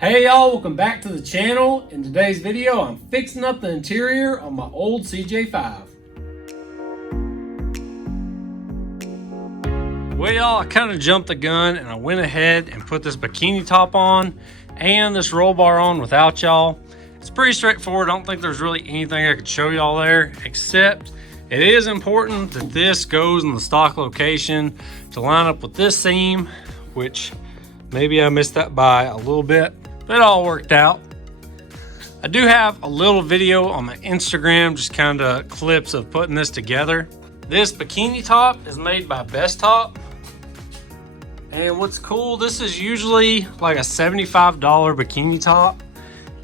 Hey y'all, welcome back to the channel. In today's video, I'm fixing up the interior on my old CJ5. Well y'all, I kind of jumped the gun and I went ahead and put this bikini top on and this roll bar on without y'all. It's pretty straightforward. I don't think there's really anything I could show y'all there, except it is important that this goes in the stock location to line up with this seam, which maybe I missed that by a little bit. It all worked out. I do have a little video on my Instagram, just kind of clips of putting this together. This bikini top is made by Best Top. And what's cool, this is usually like a $75 bikini top.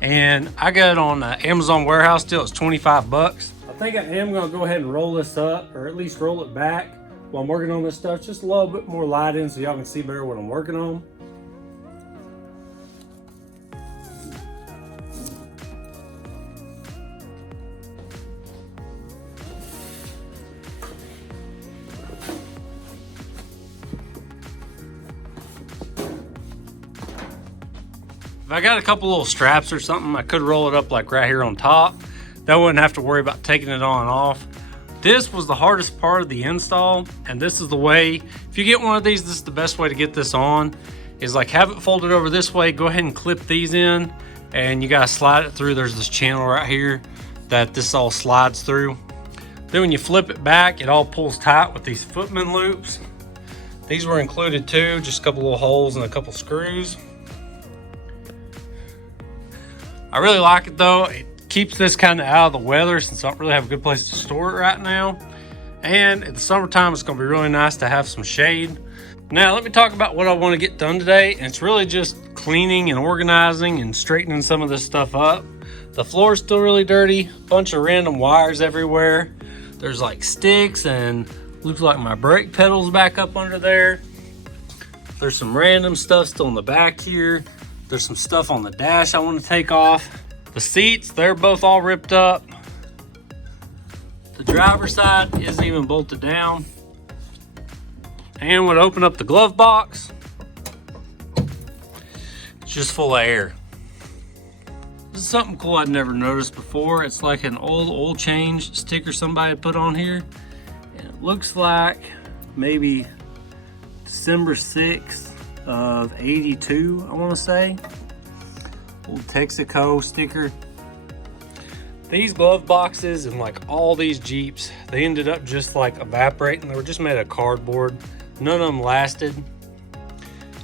And I got it on Amazon warehouse deal, it's 25 bucks. I think I am gonna go ahead and roll this up, or at least roll it back while I'm working on this stuff. Just a little bit more light in so y'all can see better what I'm working on. If I got a couple little straps or something, I could roll it up like right here on top. That wouldn't have to worry about taking it on and off. This was the hardest part of the install, and this is the way, if you get one of these, this is the best way to get this on, is like have it folded over this way, go ahead and clip these in, and you gotta slide it through. There's this channel right here that this all slides through. Then when you flip it back, it all pulls tight with these footman loops. These were included too, just a couple little holes and a couple screws. I really like it though. It keeps this kind of out of the weather since I don't really have a good place to store it right now. And in the summertime, it's gonna be really nice to have some shade. Now, let me talk about what I wanna get done today. And it's really just cleaning and organizing and straightening some of this stuff up. The floor is still really dirty, bunch of random wires everywhere. There's like sticks and looks like my brake pedal's back up under there. There's some random stuff still in the back here. There's some stuff on the dash I want to take off. The seats, they're both all ripped up. The driver's side isn't even bolted down. And when I open up the glove box, it's just full of air. This is something cool I'd never noticed before. It's like an old oil change sticker somebody put on here. And it looks like maybe December 6th. Of 82, I want to say. Old Texaco sticker. These glove boxes and like all these Jeeps, they ended up just like evaporating. They were just made of cardboard. None of them lasted.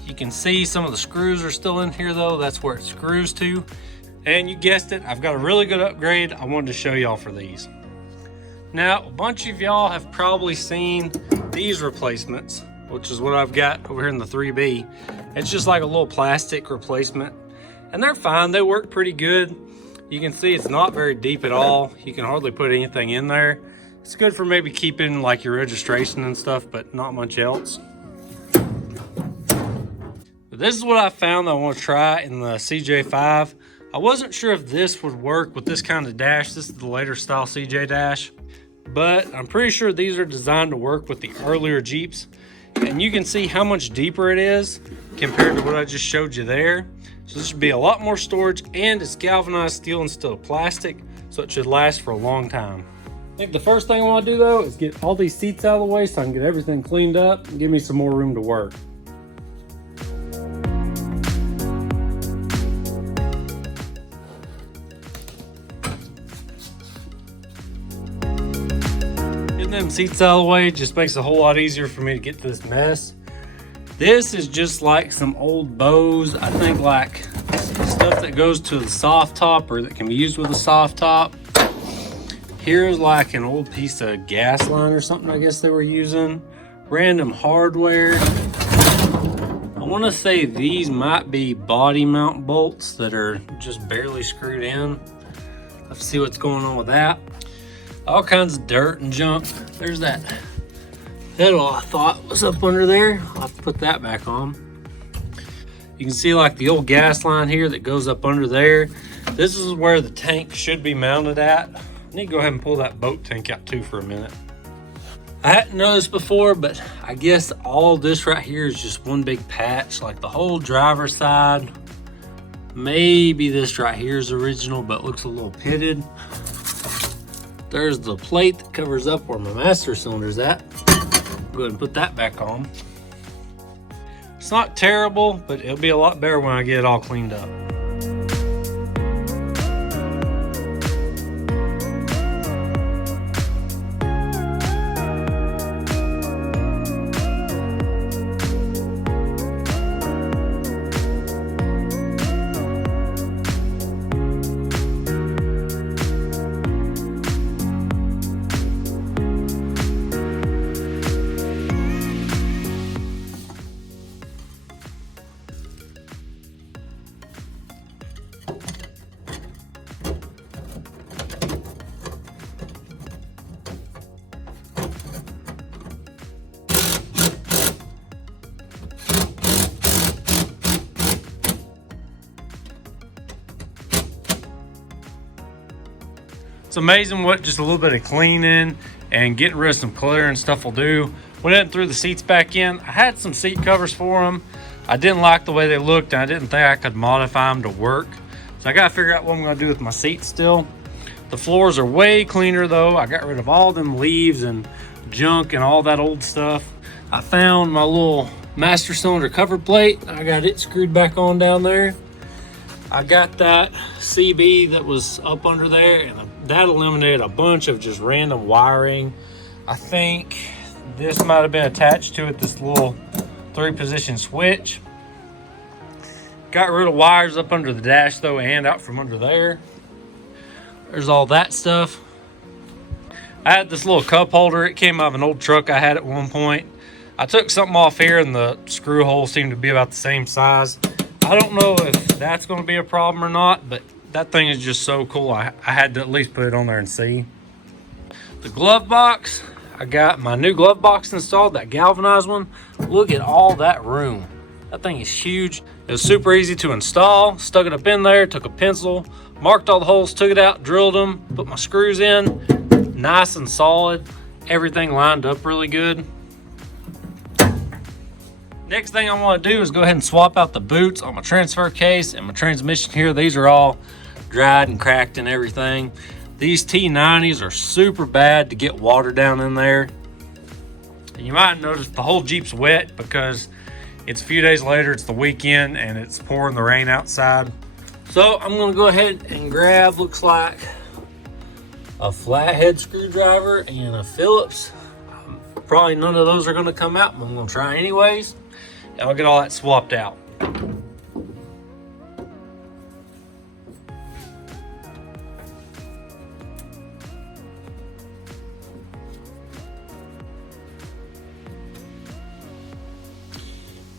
You can see some of the screws are still in here though. That's where it screws to. And you guessed it, I've got a really good upgrade I wanted to show y'all for these. Now, a bunch of y'all have probably seen these replacements, which is what I've got over here in the 3B. It's just like a little plastic replacement. And they're fine, they work pretty good. You can see it's not very deep at all. You can hardly put anything in there. It's good for maybe keeping like your registration and stuff, but not much else. But this is what I found that I want to try in the CJ5. I wasn't sure if this would work with this kind of dash. This is the later style CJ dash. But I'm pretty sure these are designed to work with the earlier Jeeps. And you can see how much deeper it is compared to what I just showed you there. So this should be a lot more storage, and it's galvanized steel instead of plastic, so it should last for a long time. I think the first thing I want to do though is get all these seats out of the way so I can get everything cleaned up and give me some more room to work. Them seats out of the way just makes it a whole lot easier for me to get to this mess. This is just like some old bows, I think, like stuff that goes to the soft top or that can be used with a soft top. Here's like an old piece of gas line or something I guess they were using. Random hardware. I want to say these might be body mount bolts that are just barely screwed in. Let's see what's going on with that. All kinds of dirt and junk. There's that pedal I thought was up under there. I'll have to put that back on. You can see like the old gas line here that goes up under there. This is where the tank should be mounted at. I need to go ahead and pull that boat tank out too for a minute. I hadn't noticed before, but I guess all this right here is just one big patch. Like the whole driver's side Maybe this right here is original, but it looks a little pitted. There's the plate that covers up where my master cylinder is at. Go ahead and put that back on. It's not terrible, but it'll be a lot better when I get it all cleaned up. It's amazing what just a little bit of cleaning and getting rid of some clutter and stuff will do. Went in and threw the seats back in. I had some seat covers for them. I didn't like the way they looked, and I didn't think I could modify them to work. So I gotta figure out what I'm gonna do with my seats still. The floors are way cleaner though. I got rid of all them leaves and junk and all that old stuff. I found my little master cylinder cover plate. I got it screwed back on down there. I got that CB that was up under there, and that eliminated a bunch of just random wiring. I think this might have been attached to it, this little 3-position switch. Got rid of wires up under the dash though, and out from under there. There's all that stuff. I had this little cup holder. It came out of an old truck I had at one point. I took something off here and the screw holes seem to be about the same size. I don't know if that's going to be a problem or not, but that thing is just so cool. I had to at least put it on there and see. The glove box, I got my new glove box installed, that galvanized one. Look at all that room. That thing is huge. It was super easy to install. Stuck it up in there, took a pencil, marked all the holes, took it out, drilled them, put my screws in. Nice and solid. Everything lined up really good. Next thing I want to do is go ahead and swap out the boots on my transfer case and my transmission here. These are all dried and cracked and everything. These T90s are super bad to get water down in there. And you might notice the whole Jeep's wet because it's a few days later, it's the weekend, and it's pouring the rain outside. So I'm going to go ahead and grab, looks like a flathead screwdriver and a Phillips. Probably none of those are going to come out, but I'm going to try anyways. And I'll get all that swapped out.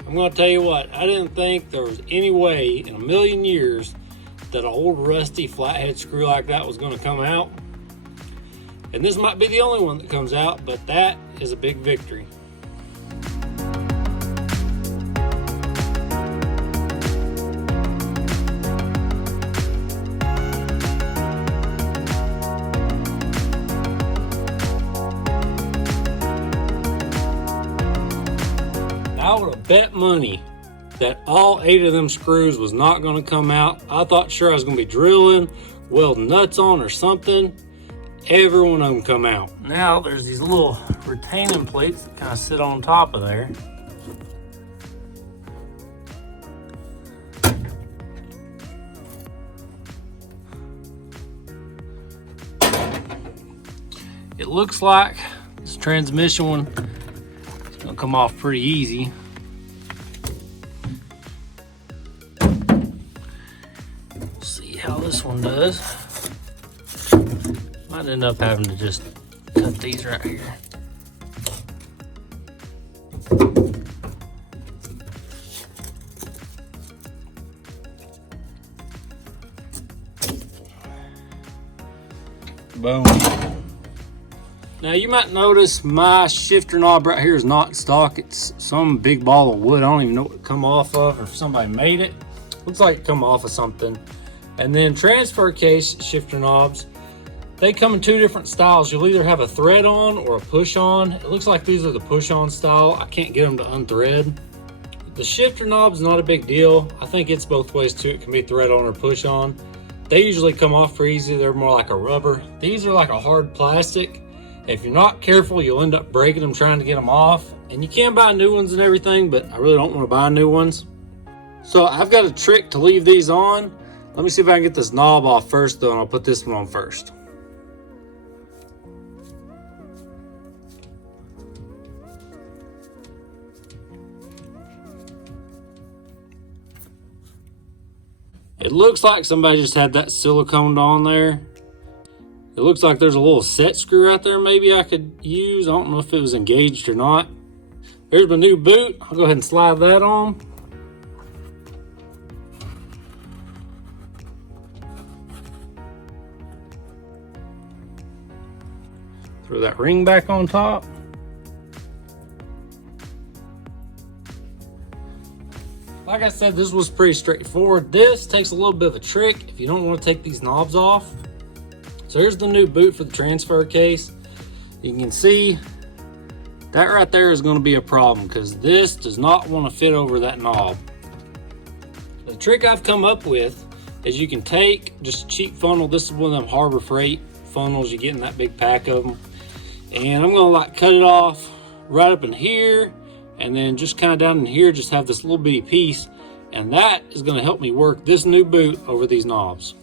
I'm going to tell you what, I didn't think there was any way in a million years that an old rusty flathead screw like that was going to come out. And this might be the only one that comes out, but that is a big victory. I would have bet money that all 8 of them screws was not going to come out. I thought sure I was going to be drilling, welding nuts on or something. Every one of them come out. Now there's these little retaining plates that kind of sit on top of there. It looks like this transmission one is going to come off pretty easy. We'll see how this one does. Might end up having to just cut these right here. Boom. Now you might notice my shifter knob right here is not stock. It's some big ball of wood. I don't even know what it come off of or if somebody made it. Looks like it come off of something. And then transfer case shifter knobs, they come in 2 different styles. You'll either have a thread on or a push on. It looks like these are the push on style. I can't get them to unthread. The shifter knob's not a big deal. I think it's both ways too. It can be thread on or push on. They usually come off pretty easy. They're more like a rubber. These are like a hard plastic. If you're not careful, you'll end up breaking them trying to get them off. And you can buy new ones and everything, but I really don't want to buy new ones. So I've got a trick to leave these on. Let me see if I can get this knob off first though, and I'll put this one on first. It looks like somebody just had that siliconed on there. It looks like there's a little set screw out there maybe I could use. I don't know if it was engaged or not. Here's my new boot. I'll go ahead and slide that on. Throw that ring back on top. Like I said, this was pretty straightforward. This takes a little bit of a trick if you don't want to take these knobs off. So here's the new boot for the transfer case. You can see that right there is going to be a problem because this does not want to fit over that knob. The trick I've come up with is you can take just a cheap funnel. This is one of them Harbor Freight funnels you get in that big pack of them. And I'm going to like cut it off right up in here. And then just kind of down in here, just have this little bitty piece. And that is going to help me work this new boot over these knobs.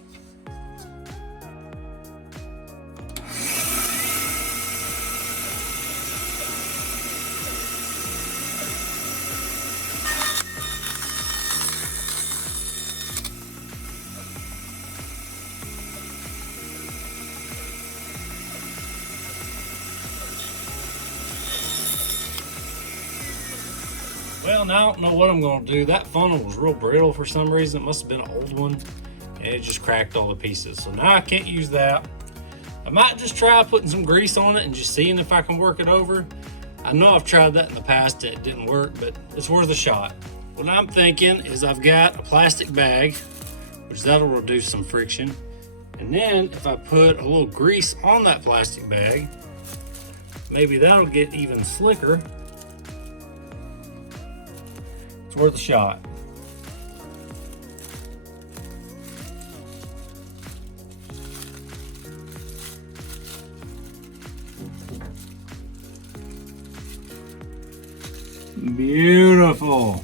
Well, now I don't know what I'm going to do. That funnel was real brittle for some reason. It must have been an old one, and it just cracked all the pieces. So now I can't use that. I might just try putting some grease on it and just seeing if I can work it over. I know I've tried that in the past. It didn't work, but it's worth a shot. What I'm thinking is I've got a plastic bag, which that'll reduce some friction. And then if I put a little grease on that plastic bag, maybe that'll get even slicker. It's worth a shot. Beautiful.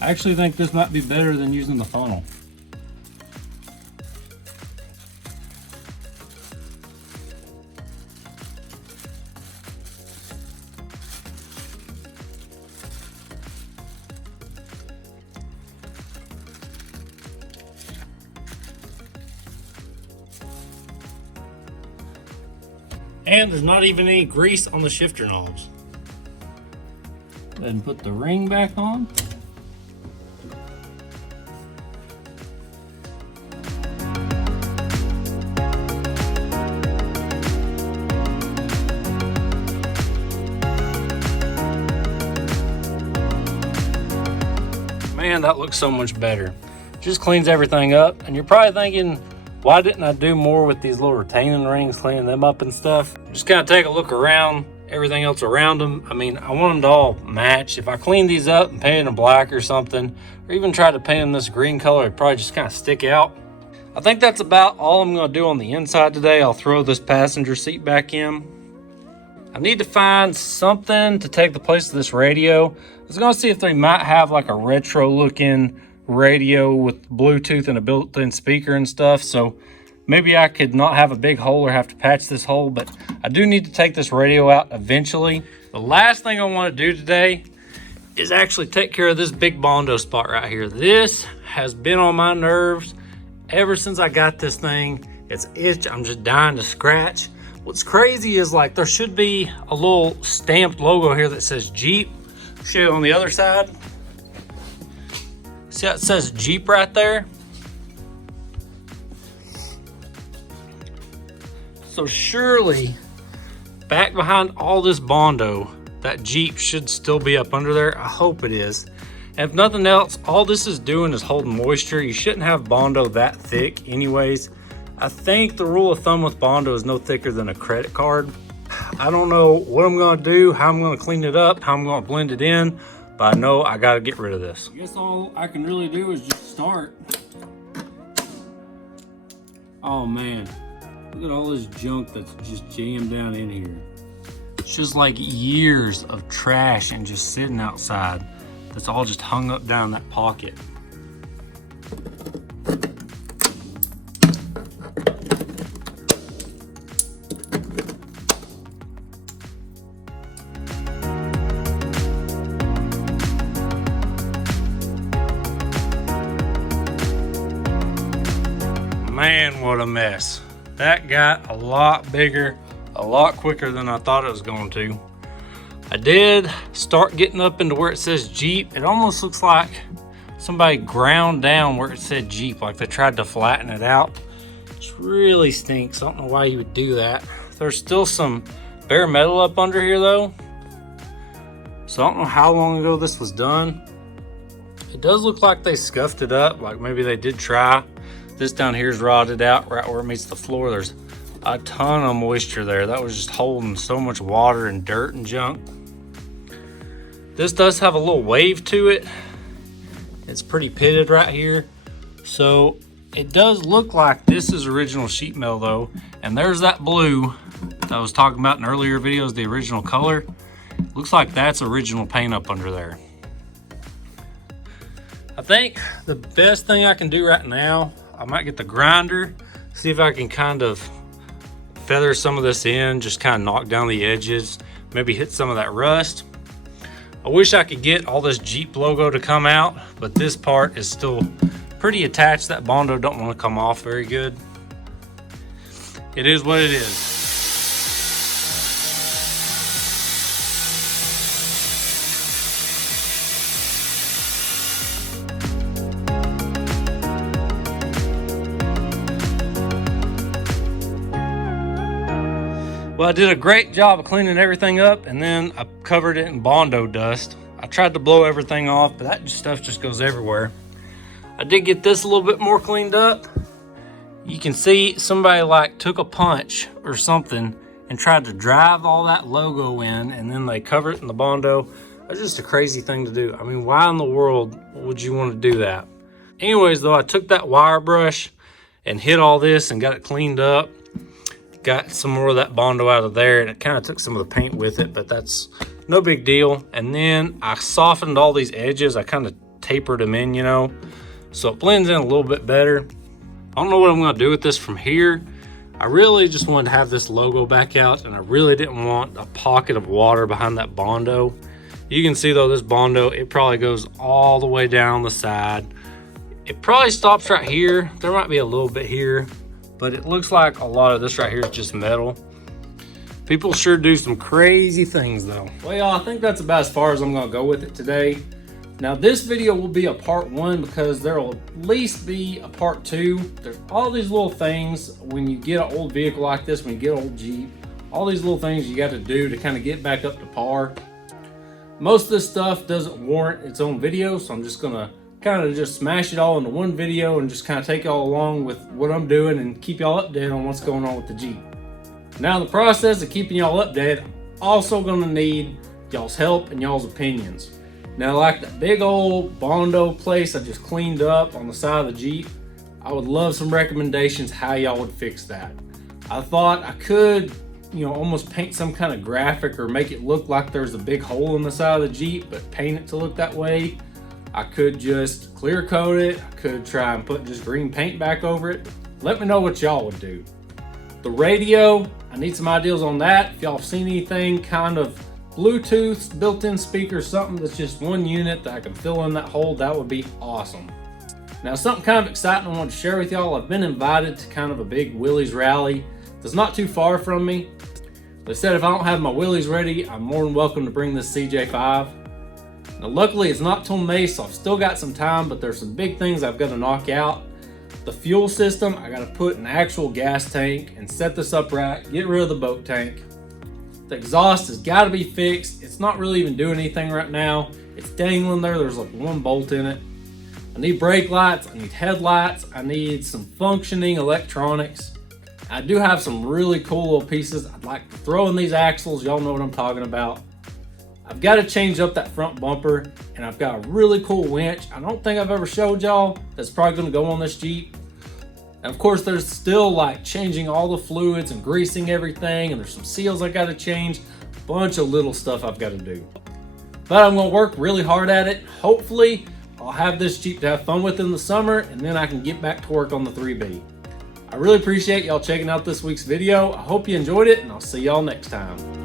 I actually think this might be better than using the funnel. And there's not even any grease on the shifter knobs. Go ahead and put the ring back on. Man, that looks so much better. Just cleans everything up. And you're probably thinking, why didn't I do more with these little retaining rings, cleaning them up and stuff? Just kind of take a look around, everything else around them. I mean, I want them to all match. If I clean these up and paint them black or something, or even try to paint them this green color, it'd probably just kind of stick out. I think that's about all I'm going to do on the inside today. I'll throw this passenger seat back in. I need to find something to take the place of this radio. I was going to see if they might have like a retro looking radio with Bluetooth and a built-in speaker and stuff. So maybe I could not have a big hole or have to patch this hole, but I do need to take this radio out eventually. The last thing I want to do today is actually take care of this big bondo spot right here. This has been on my nerves ever since I got this thing. It's itched. I'm just dying to scratch. What's crazy is like there should be a little stamped logo here that says Jeep. I'll show you on the other side. See how it says Jeep right there? So surely back behind all this bondo, that Jeep should still be up under there. I hope it is. And if nothing else, all this is doing is holding moisture. You shouldn't have bondo that thick anyways. I think the rule of thumb with bondo is no thicker than a credit card. I don't know what I'm gonna do, how I'm gonna clean it up, how I'm gonna blend it in, but I know I gotta get rid of this. I guess all I can really do is just start. Oh man, look at all this junk that's just jammed down in here. It's just like years of trash and just sitting outside. That's all just hung up down that pocket. Man, what a mess. That got a lot bigger, a lot quicker than I thought it was going to. I did start getting up into where it says Jeep. It almost looks like somebody ground down where it said Jeep, like they tried to flatten it out. It really stinks. I don't know why you would do that. There's still some bare metal up under here though. So I don't know how long ago this was done. It does look like they scuffed it up, like maybe they did try. This down here is rotted out right where it meets the floor. There's a ton of moisture there. That was just holding so much water and dirt and junk. This does have a little wave to it. It's pretty pitted right here. So it does look like this is original sheet metal though. And there's that blue that I was talking about in earlier videos, the original color. Looks like that's original paint up under there. I think the best thing I can do right now, I might get the grinder, see if I can kind of feather some of this in, just kind of knock down the edges, maybe hit some of that rust. I wish I could get all this Jeep logo to come out, but this part is still pretty attached. That bondo don't want to come off very good. It is what it is. Well, I did a great job of cleaning everything up, and then I covered it in bondo dust. I tried to blow everything off, but that stuff just goes everywhere. I did get this a little bit more cleaned up. You can see somebody like took a punch or something and tried to drive all that logo in, and then they covered it in the bondo. That's just a crazy thing to do. I mean, why in the world would you want to do that? Anyways, though, I took that wire brush and hit all this and got it cleaned up. Got some more of that bondo out of there, and it kind of took some of the paint with it, but that's no big deal. And then I softened all these edges. I kind of tapered them in, you know, so it blends in a little bit better. I don't know what I'm going to do with this from here. I really just wanted to have this logo back out, and I really didn't want a pocket of water behind that bondo. You can see though, this bondo, it probably goes all the way down the side. It probably stops right here. There might be a little bit here, but it looks like a lot of this right here is just metal. People sure do some crazy things though. Well, y'all, I think that's about as far as I'm gonna go with it today. Now this video will be a part 1 because there will at least be a part 2. There's all these little things when you get an old vehicle like this, when you get an old Jeep, all these little things you got to do to kind of get back up to par. Most of this stuff doesn't warrant its own video, so I'm just gonna kind of just smash it all into one video and just kind of take y'all along with what I'm doing and keep y'all updated on what's going on with the Jeep. Now in the process of keeping y'all updated, I'm also gonna need y'all's help and y'all's opinions. Now like that big old bondo place I just cleaned up on the side of the Jeep, I would love some recommendations how y'all would fix that. I thought I could, you know, almost paint some kind of graphic or make it look like there's a big hole in the side of the Jeep, but paint it to look that way. I could just clear coat it. I could try and put just green paint back over it. Let me know what y'all would do. The radio, I need some ideas on that. If y'all have seen anything kind of Bluetooth, built-in speaker, something that's just one unit that I can fill in that hole, that would be awesome. Now something kind of exciting I want to share with y'all. I've been invited to kind of a big Willys rally that's not too far from me. They said if I don't have my Willys ready, I'm more than welcome to bring this CJ5. Now luckily it's not till May, so I've still got some time, but there's some big things I've got to knock out. The fuel system, I got to put an actual gas tank and set this up right, get rid of the boat tank. The exhaust has got to be fixed. It's not really even doing anything right now. It's dangling there. There's like one bolt in it. I need brake lights. I need headlights. I need some functioning electronics. I do have some really cool little pieces I'd like to throw in these axles. Y'all know what I'm talking about. I've got to change up that front bumper, and I've got a really cool winch. I don't think I've ever showed y'all that's probably going to go on this Jeep. And of course, there's still like changing all the fluids and greasing everything, and there's some seals I got to change. A bunch of little stuff I've got to do. But I'm going to work really hard at it. Hopefully, I'll have this Jeep to have fun with in the summer, and then I can get back to work on the 3B. I really appreciate y'all checking out this week's video. I hope you enjoyed it, and I'll see y'all next time.